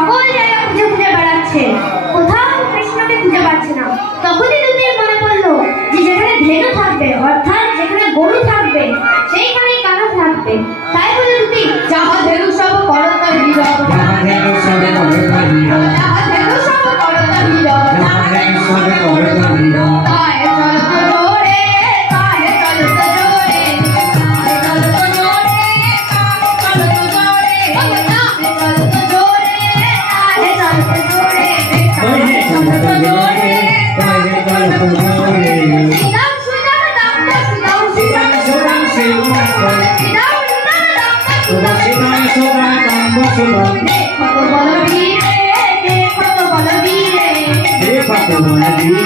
সকল জায়গা খুঁজে খুঁজে বেড়াচ্ছে, কোথাও কৃষ্ণকে খুঁজে পাচ্ছে না। তখনই দুতির মনে পড়লো যে যেখানে ধেনু থাকবে, অর্থাৎ যেখানে গরু থাকবে, সেইখানেই কানু থাকবে। তাই বলে দুতি যাহা ধেনু সব করতা বিরব, যাহা ধেনু সব করতা বিরব, যাহা ধেনু সব করতা বিরব, যাহা ধেনু সব করতা বিরব। কায় চল তো জোরে, কায় চল তো জোরে, কায় চল তো জোরে, কায় চল তো জোরে, কায় চল তো জোরে, কায় চল তো জোরে, কায় চল তো জোরে, কায় চল তো জোরে। শ্রীরাম শ্রীরাম রাম শ্রীরাম শ্রীরাম শ্রীরাম শ্রীরাম শ্রীরাম দেখো তো বলবীরে, দেখো তো বলবীরে, দেখো তো বলবীরে,